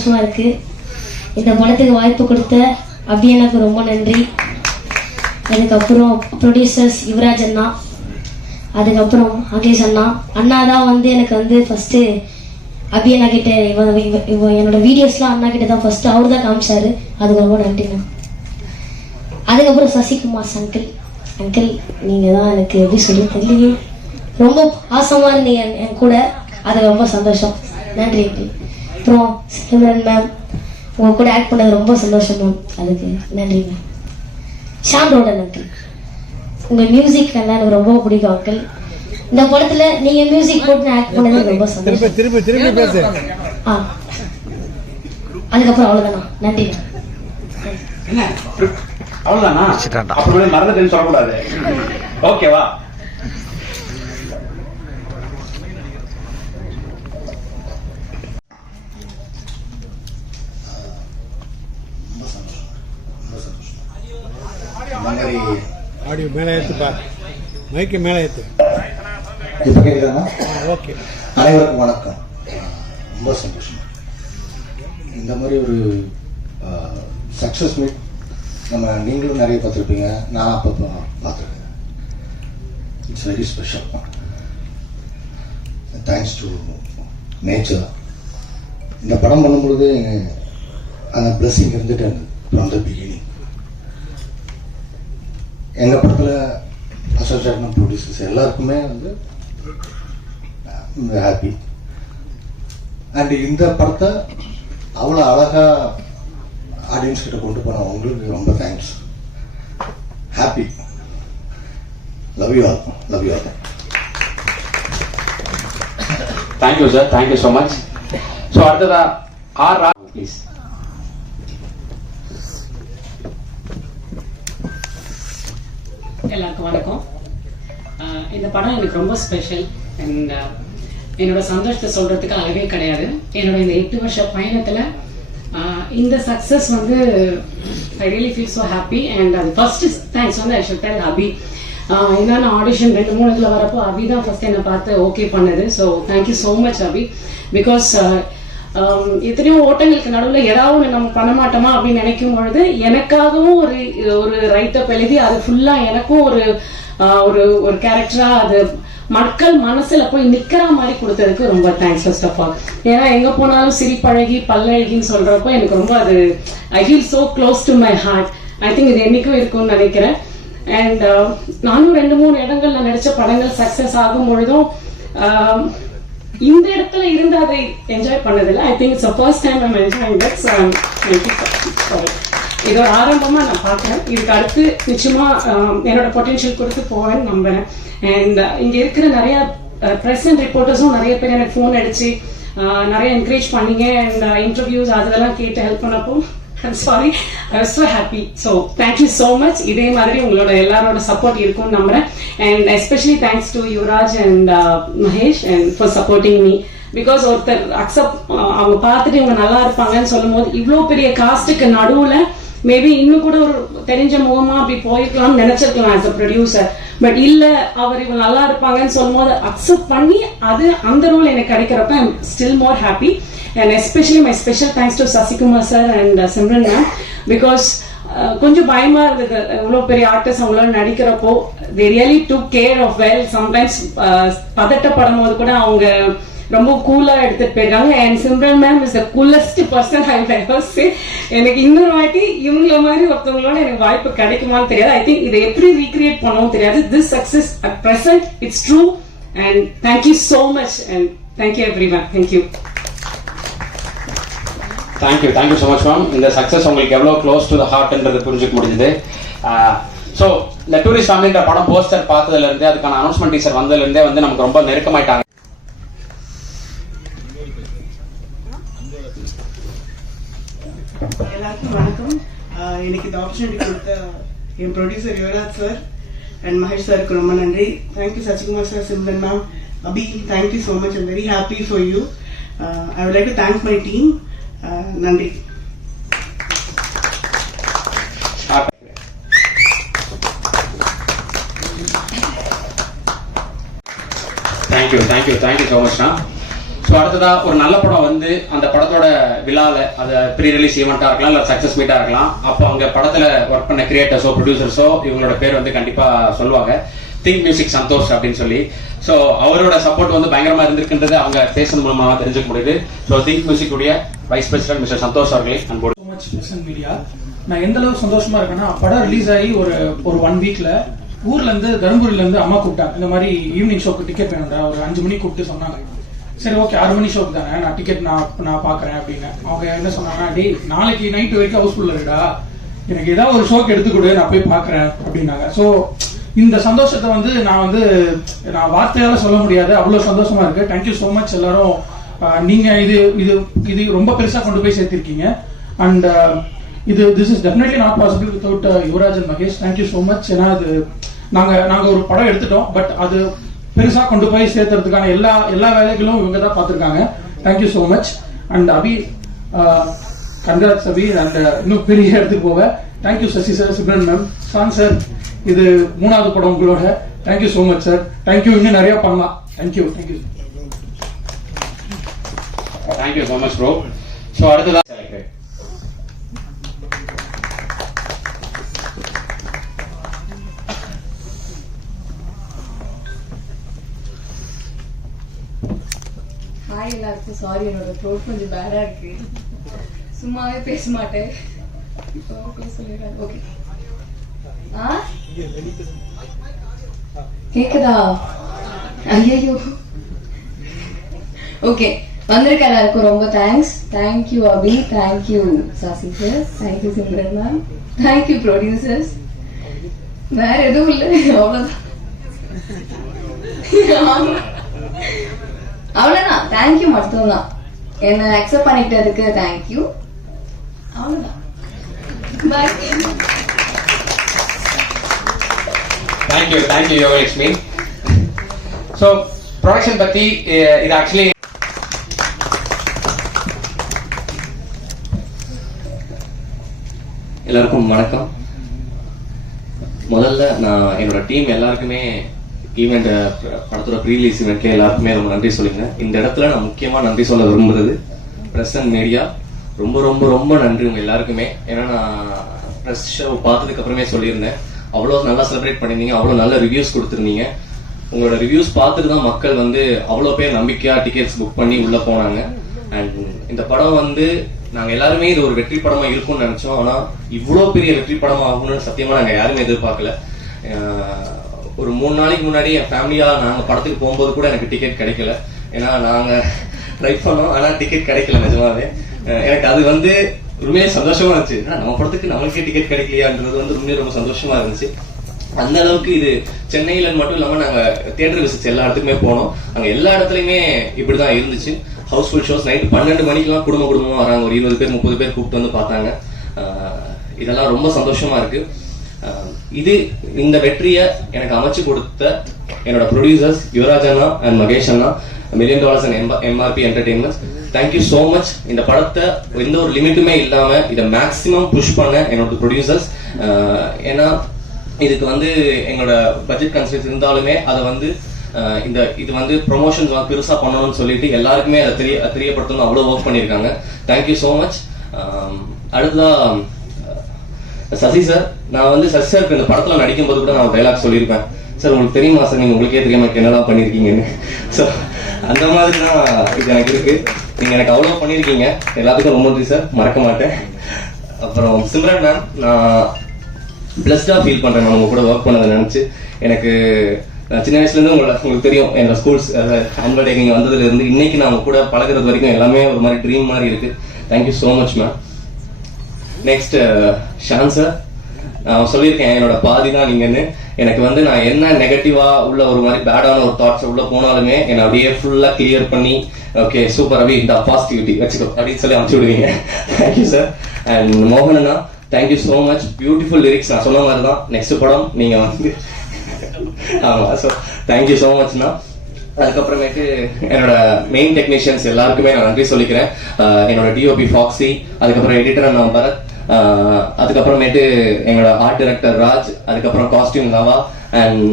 சந்தோஷமா இருக்கு. இந்த படத்துக்கு வாய்ப்பு கொடுத்த அபியனுக்கு ரொம்ப நன்றி. அதுக்கப்புறம் ப்ரொடியூசர்ஸ் யுவராஜ் அண்ணா அதுக்கப்புறம் அகேஷ் அண்ணா. அண்ணா தான் வந்து எனக்கு வந்து ஃபஸ்ட்டு அபி அண்ணா கிட்ட இவன் இவ- என்னோட வீடியோஸ்லாம் அண்ணா கிட்ட தான் ஃபஸ்ட்டு அவர் தான் காமிச்சாரு. அதுக்கு ரொம்ப நன்றிண்ணா அதுக்கப்புறம் சசிகுமார் அங்கிள் அங்கிள் நீங்கள் தான் எனக்கு எப்படி சொல்லி தெரியலையே. ரொம்ப பாசமாக இருந்தீங்க என் கூட. அது ரொம்ப சந்தோஷம். நன்றி அங்கிள் அப்புறம் சிம்ரன் மேம் உங்கள் கூட ஆக்ட் பண்ணது ரொம்ப சந்தோஷம் மேம் அதுக்கு நன்றி மேம் ரோடன் அங்கிள் உங்கள் மியூசிக் எல்லாம் எனக்கு ரொம்ப பிடிக்கும் அங்கிள் இந்த படத்தில் நீங்கள் மியூசிக் போட்டு ஆக்ட் பண்ணது ரொம்ப சந்தோஷம். திருப்பி திருப்பி பேசு. ஆ. அதுக்கப்புறம் அவ்வளோதாண்ணா நன்றி என்ன? அவ்வளவுதானா? அப்புறமே மறந்துட்டேன்னு சொல்லக்கூடாது. ஓகேவா இந்த மாதிரி ஆடியோ மேலே ஏற்றுப்பா மைக்கு மேலே ஏற்று இப்போ ஓகே. அனைவருக்கும் வணக்கம். ரொம்ப சந்தோஷம். இந்த மாதிரி ஒரு சக்ஸஸ் மீட் நம்ம நீங்களும் நிறைய பார்த்துருப்பீங்க. நான் அப்பப்போ பார்த்துருக்கேன். It's very special thanks to nature இந்த படம் பண்ணும்பொழுது அந்த பிளஸ்ஸிங் இருந்துட்டு இருந்தது ஃப்ரம் த பிகினிங் எங்கள் படத்தில் அசோசியேஷன் ப்ரொடியூசர்ஸ் எல்லாருக்குமே வந்து ஹாப்பி அண்ட் இந்த படத்தை அவ்வளோ அழகா ஆடியன்ஸ் கிட்ட கொண்டு போன உங்களுக்கு ரொம்ப thanks happy love you all love you all thank you sir thank you so much so அடுத்ததா ஆர் ரா ப்ளீஸ் எல்லாருக்கும் வணக்கம். இந்த படம் எனக்கு ரொம்ப ஸ்பெஷல் அண்ட் என்னோட சந்தோஷத்தை சொல்றதுக்கு அளவே கிடையாது. என்னோட இந்த எட்டு வருஷ பயணத்துல இந்த சக்சஸ் வந்து I really feel so happy and அது ஃபர்ஸ்ட் தேங்க்ஸ் வந்து I should tell Abhi ah audition ரெண்டு மூணு இதுல வரப்போ அபி தான் ஃபர்ஸ்ட் என்னை பார்த்து ஓகே பண்ணது. So thank you so much Abhi because எத்தனையோ ஓட்டங்களுக்கு நடுவில் ஏதாவது ஒன்று நம்ம பண்ண மாட்டோமா அப்படின்னு நினைக்கும் பொழுது எனக்காகவும் ஒரு ஒரு ரைட்டப் எழுதி அது ஃபுல்லா எனக்கும் ஒரு ஒரு ஒரு கேரக்டரா அது மக்கள் மனசுல போய் நிக்கிற மாதிரி கொடுத்ததுக்கு ரொம்ப தேங்க்ஸ் ஃபர்ஸ்ட் ஆஃப் ஆல் ஏன்னா எங்க போனாலும் சிரிப்பழகி பல்லழகின்னு சொல்றப்போ எனக்கு ரொம்ப அது I feel so close to my heart I think இது என்னைக்கும் இருக்கும்னு நினைக்கிறேன். அண்ட் நானும் ரெண்டு மூணு இடங்கள்ல நடிச்ச படங்கள் சக்சஸ் ஆகும் பொழுதும் இந்த இடத்துல இருந்து அதை என்ஜாய் பண்ணதில்லை. I think it's first time I'm enjoying that sorry இதோட ஆரம்பமா நான் பார்க்குறேன். இதுக்கு அடுத்து நிச்சயமா என்னோட பொட்டென்ஷியல் கொடுத்து போவேன்னு நம்புறேன். அண்ட் இங்க இருக்கிற நிறைய பிரசன்ட் ரிப்போர்ட்டர்ஸும் நிறைய பேர் எனக்கு ஃபோன் அடிச்சு நிறைய என்கரேஜ் பண்ணீங்க. அண்ட் இன்டர்வியூஸ் அதெல்லாம் கேட்டு ஹெல்ப் பண்ணப்போ sorry I so happy so thank you so much இதே மாதிரி உங்களோட எல்லாரோட சப்போர்ட் இருக்கும்னு நம்புறேன். And especially thanks to Yuvaraj and Mahesh and for supporting me because ஒருத்தர் அக்செப்ட் uh, அவங்க பார்த்துட்டு இவங்க நல்லா இருப்பாங்கன்னு சொல்லும்போது இவ்வளோ பெரிய காஸ்ட்டுக்கு நடுவில் மேபி இன்னும் கூட ஒரு தெரிஞ்ச முகமா அப்படி போயிருக்கலாம்னு நினைச்சிருக்கலாம் ஆஸ் அ ப்ரொடியூசர் பட் இல்ல அவர் இவங்க நல்லா இருப்பாங்கன்னு சொல்லும்போது அக்செப்ட் பண்ணி அது அந்த ரோல் எனக்கு கிடைக்கிறப்ப I'm still more happy and especially my special thanks to Sasikumar sir and Simran ma'am because கொஞ்சம் பயமா இருந்தது. இவ்வளோ பெரிய ஆர்டிஸ்ட் அவங்களோட நடிக்கிறப்போ the really to care of well sometimes பதட்டப்படும் போது கூட அவங்க ரொம்ப கூலா எடுத்துட்டு போயிருக்காங்க. And Simran ma'am is the coolest person I ever say எனக்கு இன்னொரு வாட்டி இவங்கள மாதிரி ஒருத்தவங்களோட எனக்கு வாய்ப்பு கிடைக்குமான்னு தெரியாது. ஐ திங்க் இதை எப்படி ரீக்ரியேட் பண்ணவும் தெரியாது. This success at present it's true and thank you so much and thank you every ma'am thank you thank you thank you so much ma'am இந்த சக்ஸஸ் உங்களுக்கு எவ்வளோ க்ளோஸ் டு த ஹார்ட்ன்றது புரிஞ்சுக்க முடிஞ்சுது. So இந்த tourist ஃபேமிலின்ற படம் poster பார்த்ததுலேருந்தே அதுக்கான announcement teacher வந்ததுலேருந்தே வந்து நமக்கு ரொம்ப நெருக்கமாயிட்டாங்க. எல்லாருக்கும் வணக்கம். எனக்கு இந்த ஆப்பர்ச்சுனிட்டி கொடுத்த என் producer Yuvaraj sir and Mahesh சாருக்கு ரொம்ப நன்றி. Thank you Sachikumar sir Simran ma'am Abhi thank you so much I'm very happy for you I would like to thank my team நன்றி. Thank you thank you thank you so மச்ண்ணா so அடுத்ததாக ஒரு நல்ல படம் வந்து அந்த படத்தோட விழாவில் அதை ப்ரீ ரிலீஸ் ஈவெண்ட்டாக இருக்கலாம் இல்லை சக்ஸஸ் மீட்டாக இருக்கலாம். அப்போ அவங்க படத்தில் ஒர்க் பண்ண கிரியேட்டர்ஸோ ப்ரொடியூசர்ஸோ இவங்களோட பேர் வந்து கண்டிப்பாக சொல்லுவாங்க. திங்க் மியூசிக் சந்தோஷ் அப்படின்னு சொல்லி. ஸோ அவரோட சப்போர்ட் வந்து பயங்கரமாக இருந்திருக்குன்றது அவங்க பேசுறது மூலமாக தெரிஞ்சுக்க முடியுது. ஸோ திங்க் மியூசிக் உடைய வைஸ் பிரசிடென்ட் மிஸ்டர் சந்தோஷ் அவர்களே அன்போடு மீடியா நான் எந்த அளவுக்கு சந்தோஷமா இருக்கேன்னா படம் ரிலீஸ் ஆகி ஒரு ஒரு ஒன் வீக்ல ஊர்ல இருந்து தருமபுரியில இருந்து அம்மா கூப்பிட்டாங்க. இந்த மாதிரி ஈவினிங் ஷோக்கு டிக்கெட் வேணும்டா. ஒரு அஞ்சு மணிக்கு கூப்பிட்டு சொன்னாங்க. சரி ஓகே ஆறு மணி ஷோக்கு தானே. நான் டிக்கெட் நான் நான் பாக்குறேன் அப்படின்னு. அவங்க என்ன சொன்னாங்கன்னா டேய் நாளைக்கு நைட் வரைக்கும் ஹவுஸ்ஃபுல் இருக்குடா எனக்கு ஏதாவது ஒரு ஷோக்கு எடுத்து கொடு நான் போய் பாக்குறேன் அப்படின்னாங்க. ஸோ இந்த சந்தோஷத்தை வந்து நான் வந்து நான் வார்த்தையால சொல்ல முடியாது. அவ்வளவு சந்தோஷமா இருக்கு. தேங்க்யூ ஸோ மச் எல்லாரும். நீங்கள் நீங்க இது இது இது ரொம்ப பெருசா கொண்டு போய் சேர்த்திருக்கீங்க. அண்ட் இது this is definitely not possible without Yuvaraj and Mahesh. Thank you so much ஏன்னா அது நாங்க நாங்க ஒரு படம் எடுத்துட்டோம். பட் அது பெருசா கொண்டு போய் சேர்த்துறதுக்கான எல்லா எல்லா வேலைகளும் இவங்க தான் பார்த்துருக்காங்க. Thank you so much and Abhi கங்காத் Abhi. And இன்னும் பெரிய இடத்துக்கு போவேன் thank you Sasi sir Simran ma'am Sean sir இது மூணாவது படம் உங்களோட. Thank you so much sir thank you இன்னும் நிறைய பண்ணலாம். Thank you thank you thank you so much bro so அடுத்ததா செலக்டட் ஹாய் எல்லாருக்கும். சாரி என்னோட த்ரோட் கொஞ்சம் பேடா இருக்கு. சும்மாவே பேச மாட்டேன். ஓகே ஆ? கேக்குதா? ஐயோ ஓகே வந்திருக்க எல்லாருக்கும் ரொம்ப thanks thank you Abhi. Thank you Sasi sir thank you Simran ma'am thank you producers வேற எதுவும் இல்லை. அவ்வளோதான் அவ்வளோதான் தேங்க்யூ மட்டும்தான். என்னை அக்செப்ட் பண்ணிட்டதுக்கு தேங்க்யூ அவ்வளோதான் bye thank you thank you Yogalakshmi so production பற்றி இது ஆக்சுவலி எல்லாருக்கும் வணக்கம். முதல்ல நான் என்னோட டீம் எல்லாருக்குமே ஈவெண்ட் படத்தோட ப்ரீலீஸ் ஈவெண்ட்ல எல்லாருக்குமே ரொம்ப நன்றி சொல்லுங்க இந்த இடத்துல நான் முக்கியமா நன்றி சொல்ல விரும்புறது பிரஸ் அண்ட் மீடியா ரொம்ப ரொம்ப ரொம்ப நன்றி உங்க எல்லாருக்குமே. ஏன்னா நான் ப்ரெஸ் ஷோ பார்த்ததுக்கு அப்புறமே சொல்லியிருந்தேன். அவ்வளோ நல்லா செலிப்ரேட் பண்ணியிருந்தீங்க. அவ்வளோ நல்ல ரிவ்யூஸ் கொடுத்துருந்தீங்க. உங்களோட ரிவ்யூஸ் பார்த்துட்டு தான் மக்கள் வந்து அவ்வளோ பேர் நம்பிக்கையா டிக்கெட்ஸ் புக் பண்ணி உள்ள போனாங்க. அண்ட் இந்த படம் வந்து நாங்க எல்லாருமே இது ஒரு வெற்றி படமா இருக்கும்னு நினைச்சோம். ஆனா இவ்வளோ பெரிய வெற்றி படமா ஆகும்னு சத்தியமா நாங்க யாருமே எதிர்பார்க்கல. ஒரு மூணு நாளைக்கு முன்னாடி என் ஃபேமிலியா நாங்க படத்துக்கு போகும்போது கூட எனக்கு டிக்கெட் கிடைக்கல. ஏன்னா நாங்க ட்ரை பண்ணோம் ஆனா டிக்கெட் கிடைக்கல நிஜமாவே. எனக்கு அது வந்து ரொம்பவே சந்தோஷமா இருந்துச்சு. நம்ம படத்துக்கு நமக்கே டிக்கெட் கிடைக்கலையான்றது வந்து ரொம்ப ரொம்ப சந்தோஷமா இருந்துச்சு. அந்த அளவுக்கு இது சென்னையில மட்டும் இல்லாம நாங்க தியேட்டர் விசிட்ஸ் எல்லா இடத்துக்குமே போனோம். அங்க எல்லா இடத்துலயுமே இப்படிதான் இருந்துச்சு. ஹவுஸ்ஃபுல் ஷோஸ் நைட் பன்னெண்டு மணிக்கெல்லாம் குடும்ப குடும்பமாக வராங்க. ஒரு இருபது பேர் முப்பது பேர் கூப்பிட்டு வந்து பார்த்தாங்க. இதெல்லாம் ரொம்ப சந்தோஷமா இருக்கு. இது இந்த வெற்றியை எனக்கு அமைச்சு கொடுத்த என்னோட ப்ரொடியூசர்ஸ் யுவராஜ் அண்ணா and Mahesh Anna million dollars and MRP entertainments thank you so much இந்த படத்தை எந்த ஒரு லிமிட்டுமே இல்லாமல் இதை மேக்ஸிமம் புஷ் பண்ண என்னோட ப்ரொடியூசர்ஸ் ஏன்னா இதுக்கு வந்து எங்களோட பட்ஜெட் கன்சென்ட் இருந்தாலுமே அதை வந்து இந்த இது வந்து ப்ரொமோஷன்ஸ் வந்து பெருசா பண்ணணும்னு சொல்லிட்டு எல்லாருக்குமே அதை தெரிய தெரியப்படுத்தணும். அவ்வளோ ஒர்க் பண்ணியிருக்காங்க. தேங்க்யூ ஸோ மச் அடுத்ததா சசி சார் நான் வந்து சசி சாருக்கு இந்த படத்துல நடிக்கும் போது கூட நான் டைலாக் சொல்லியிருப்பேன். சார் உங்களுக்கு தெரியுமா சார் நீங்க உங்களுக்கே தெரியாம எனக்கு என்னெல்லாம் பண்ணிருக்கீங்கன்னு ஸோ அந்த மாதிரி தான் இது எனக்கு இருக்கு. நீங்க எனக்கு அவ்வளோ பண்ணியிருக்கீங்க. எல்லாத்துக்கும் ரொம்ப நன்றி சார் மறக்க மாட்டேன். அப்புறம் சிம்ரன் மேம் நான் பிளஸ்டா ஃபீல் பண்றேன். நான் உங்க கூட ஒர்க் பண்ணதை நினைச்சு. எனக்கு நான் சின்ன வயசுல இருந்து உங்களை உங்களுக்கு தெரியும் என்னோட ஸ்கூல்ஸ் ஹேண்ட் டேக்கிங் வந்ததுல இருந்து இன்னைக்கு நான் உங்க கூட பழகுறது வரைக்கும் எல்லாமே ஒரு மாதிரி ட்ரீம் மாதிரி இருக்கு. Thank you so much ma'am next Sean sir நான் சொல்லியிருக்கேன் என்னோட பாதி தான் நீங்கன்னு. எனக்கு வந்து நான் என்ன நெகட்டிவா உள்ள ஒரு மாதிரி பேடான ஒரு தாட்ஸ் உள்ள போனாலுமே என்னை அப்படியே ஃபுல்லா கிளியர் பண்ணி ஓகே சூப்பர் அபி இந்த பாசிட்டிவிட்டி வச்சுக்கோ அப்படின்னு சொல்லி அனுப்பிச்சி விடுவீங்க. தேங்க்யூ சார் அண்ட் மோகன் அண்ணா thank you so much beautiful lyrics நான் சொன்ன மாதிரி தான். நெக்ஸ்ட் படம் நீங்க வந்து ஆமா ஸோ தேங்க்யூ ஸோ மச்ண்ணா அதுக்கப்புறமேட்டு என்னோட மெயின் டெக்னீஷியன்ஸ் எல்லாருக்குமே நான் நன்றி சொல்லிக்கிறேன். என்னோட டிஓபி ஃபாக்ஸி அதுக்கப்புறம் எடிட்டர் நான் பரத் அதுக்கப்புறமேட்டு எங்களோட ஆர்ட் டைரக்டர் ராஜ் அதுக்கப்புறம் costume Lava and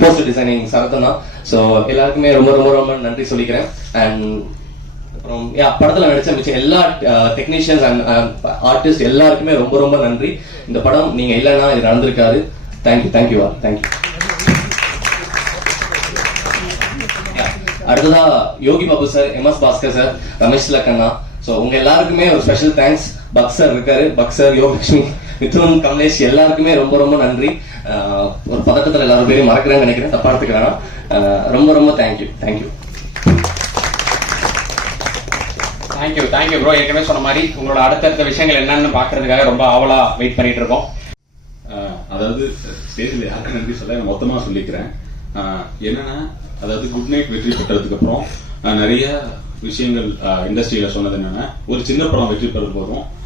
poster designing Sarathana so எல்லாருக்குமே ரொம்ப ரொம்ப ரொம்ப நன்றி சொல்லிக்கிறேன். அண்ட் அப்புறம் யா படத்தில் நடிச்ச மிச்சம் எல்லா டெக்னீஷியன்ஸ் அண்ட் ஆர்டிஸ்ட் எல்லாருக்குமே ரொம்ப ரொம்ப நன்றி. இந்த படம் நீங்கள் இல்லைன்னா இது நடந்திருக்காது. Thank you thank you all thank you அடுத்ததா Yogi Babu sir M S Bhaskar sir Ramesh Lakkanna so உங்க எல்லாருக்குமே ஒரு ஸ்பெஷல் தேங்க்ஸ் பக் சார் இருக்காரு பக் சார் யோகலட்சுமி மிதுன் கமலேஷ் எல்லாருக்குமே ரொம்ப ரொம்ப நன்றி. ஒரு பதட்டத்தில் எல்லாரும் பேரையும் மறக்கிறேன்னு நினைக்கிறேன் தப்பா எடுத்துக்கிறேன் ரொம்ப ரொம்ப thank you thank you thank you thank you bro ஏற்கனவே சொன்ன மாதிரி உங்களோட அடுத்தடுத்த விஷயங்கள் என்னன்னு பாக்குறதுக்காக ரொம்ப ஆவலா வெயிட் பண்ணிட்டு இருக்கோம். அதாவது ஸ்டேஜில் யாருக்கு நன்றி சொல்ல நான் மொத்தமாக சொல்லிக்கிறேன். என்னன்னா அதாவது குட் நைட் வெற்றி பெற்றதுக்கு அப்புறம் நிறைய விஷயங்கள் இண்டஸ்ட்ரியில் சொன்னது என்னன்னா ஒரு சின்ன படம் வெற்றி பெறும் போதும்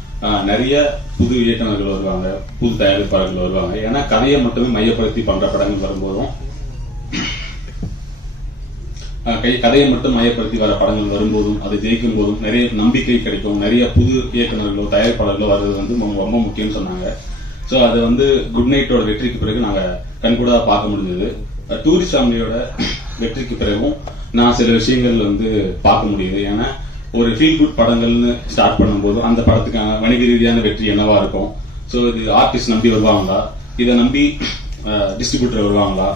நிறைய புது இயக்குனர்கள் வருவாங்க புது தயாரிப்பாளர்கள் வருவாங்க. ஏன்னா கதையை மட்டுமே மையப்படுத்தி பண்ற படங்கள் வரும்போதும் கை- கதையை மட்டும் மையப்படுத்தி வர படங்கள் வரும்போதும் அது ஜெயிக்கும் போதும் நிறைய நம்பிக்கை கிடைக்கும். நிறைய புது இயக்குனர்களோ தயாரிப்பாளர்களோ வர்றது வந்து ரொம்ப ரொம்ப முக்கியம்னு சொன்னாங்க. ஸோ அது வந்து குட் நைட்டோட வெற்றிக்கு பிறகு நாங்க கண்கூடா பார்க்க முடிஞ்சது. டூரிஸ்ட் ஃபேமிலியோட வெற்றிக்கு பிறகும் நான் சில விஷயங்கள் வந்து பார்க்க முடியுது. ஏன்னா ஒரு ஃபீல் குட் படங்கள்னு ஸ்டார்ட் பண்ணும்போது அந்த படத்துக்கான வணிக ரீதியான வெற்றி என்னவா இருக்கும்? ஸோ இது ஆர்டிஸ்ட் நம்பி வருவாங்களா? இதை நம்பி டிஸ்ட்ரிபியூட்டர் வருவாங்களா?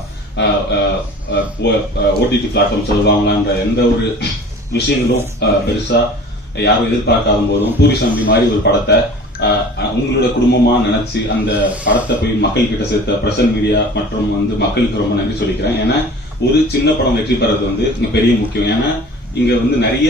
ஓடிடி பிளாட்ஃபார்ம்ஸ் வருவாங்களான்ற எந்த ஒரு விஷயங்களும் பெருசாக பெருசா யாரும் எதிர்பார்க்காத போதும் டூரிஸ்ட் நம்பி மாதிரி ஒரு படத்தை உங்களோட குடும்பமா நினைச்சு அந்த படத்தை போய் மக்கள் கிட்ட சேர்த்த பிரசன்ட் மீடியா மற்றும் வந்து மக்களுக்கு ரொம்ப நன்றி சொல்லிக்கிறேன். ஏன்னா ஒரு சின்ன படம் வெற்றி பெறது வந்து பெரிய முக்கியம். ஏன்னா இங்க வந்து நிறைய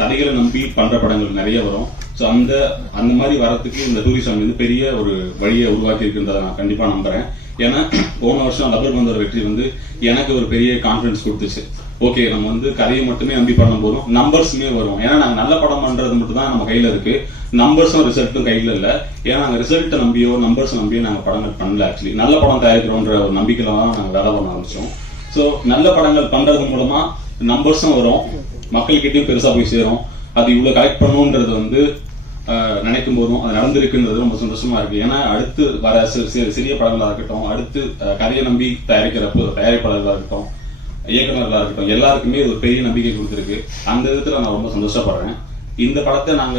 கதைகளை நம்பி பண்ற படங்கள் நிறைய வரும். ஸோ அந்த அந்த மாதிரி வரத்துக்கு இந்த டூரிசம் வந்து பெரிய ஒரு வழியை உருவாக்கி இருக்குன்றதை நான் கண்டிப்பா நம்புறேன். ஏன்னா போன வருஷம் லபர் பந்தோட வெற்றி வந்து எனக்கு ஒரு பெரிய கான்ஃபிடன்ஸ் கொடுத்துச்சு. ஓகே நம்ம வந்து கதையை மட்டுமே நம்பி பண்ணும் போதும் நம்பர்ஸுமே வரும். ஏன்னா நாங்கள் நல்ல படம் பண்றது மட்டும் தான் நம்ம கையில இருக்கு. நம்பர்ஸும் ரிசல்ட்டும் கையில் இல்லை. ஏன்னா நாங்கள் ரிசல்ட்டை நம்பியோ நம்பர்ஸ் நம்பியோ நாங்கள் படங்கள் பண்ணல ஆக்சுவலி நல்ல படம் தயாரிக்கிறோன்ற ஒரு நம்பிக்கையில தான் நாங்கள் வேலை பண்ண ஆரம்பித்தோம் ஸோ நல்ல படங்கள் பண்ணுறது மூலமாக நம்பர்ஸும் வரும். மக்கள்கிட்டையும் பெருசாக போய் சேரும். அது இவ்வளோ கலெக்ட் பண்ணணுன்றது வந்து நினைக்கும் போதும் அது நடந்திருக்குன்றது ரொம்ப சந்தோஷமா இருக்கு. ஏன்னா அடுத்து வர சிறிய படங்களா இருக்கட்டும் அடுத்து கதையை நம்பி தயாரிக்கிறப்போ தயாரிப்பாளர்களாக தயாரிப்பாளர்களா இருக்கட்டும் இயக்குநர்களாக இருக்கட்டும் எல்லாருக்குமே ஒரு பெரிய நம்பிக்கை கொடுத்துருக்கு. அந்த விதத்துல நான் ரொம்ப சந்தோஷப்படுறேன். இந்த படத்தை நாங்க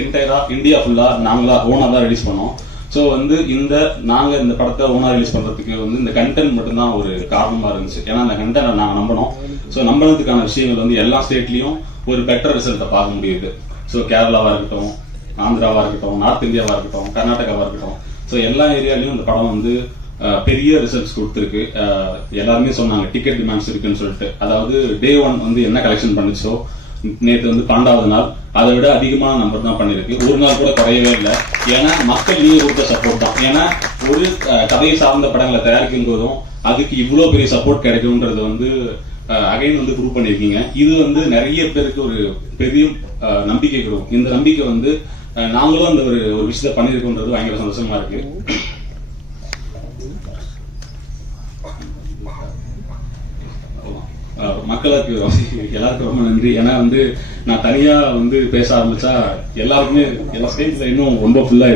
என்டையரா இந்தியா ஃபுல்லா நாங்களா ஓனா தான் ரிலீஸ் பண்ணோம். ஸோ வந்து இந்த நாங்க இந்த படத்தை ஓனா ரிலீஸ் பண்றதுக்கு வந்து இந்த கண்டென்ட் மட்டும்தான் ஒரு காரணமா இருந்துச்சு. ஏன்னா அந்த கண்டென்ட் நாங்க நம்பணும். ஸோ நம்பினதுக்கான விஷயங்கள் வந்து எல்லா ஸ்டேட்லயும் ஒரு பெட்டர் ரிசல்ட்டை பார்க்க முடியுது. ஸோ கேரளாவா இருக்கட்டும் ஆந்திராவா இருக்கட்டும் நார்த் இந்தியாவா இருக்கட்டும் கர்நாடகாவா இருக்கட்டும். ஸோ எல்லா ஏரியாலையும் இந்த படம் வந்து பெரிய ரிசல்ட்ஸ் கொடுத்துருக்கு. எல்லாருமே சொன்னாங்க டிக்கெட் டிமாண்ட்ஸ் இருக்குன்னு சொல்லிட்டு. அதாவது டே ஒன் வந்து என்ன கலெக்ஷன் பண்ணுச்சோ நேற்று வந்து பன்னெண்டாவது நாள். அதை விட அதிகமான நம்பர் தான் பண்ணிருக்கு. ஒரு நாள் கூட குறையவே இல்லை. ஏன்னா மக்கள் நீங்க கொடுத்த சப்போர்ட் தான். ஏன்னா ஒரு கதையை சார்ந்த படங்களை தயாரிக்கும் போதும் அதுக்கு இவ்வளவு பெரிய சப்போர்ட் கிடைக்கும்ன்றது வந்து அகைன் வந்து ப்ரூவ் பண்ணிருக்கீங்க இது வந்து நிறைய பேருக்கு ஒரு பெரிய நம்பிக்கை கொடுக்கும். இந்த நம்பிக்கை வந்து நாங்களும் அந்த ஒரு ஒரு விஷயத்த பண்ணிருக்கோன்றது பயங்கர சந்தோஷமா இருக்கு. மக்களுக்கு எல்லாருக்கும் ரொம்ப நன்றி. ஏன்னா வந்து நான் தனியா வந்து பேச ஆரம்பிச்சா எல்லாருக்குமே எல்லா ஸ்டேஜ்ல இன்னும் ரொம்ப ஃபுல்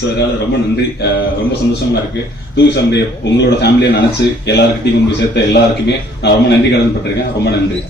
ஸோ அதனால ரொம்ப நன்றி. ரொம்ப சந்தோஷமா இருக்கு. டூரிசம் சண்டே உங்களோட ஃபேமிலியை நினைச்சு எல்லாருக்கிட்டையும் உங்களுக்கு சேர்த்த எல்லாருக்குமே நான் ரொம்ப நன்றி கடன் பட்டிருக்கேன். ரொம்ப நன்றி.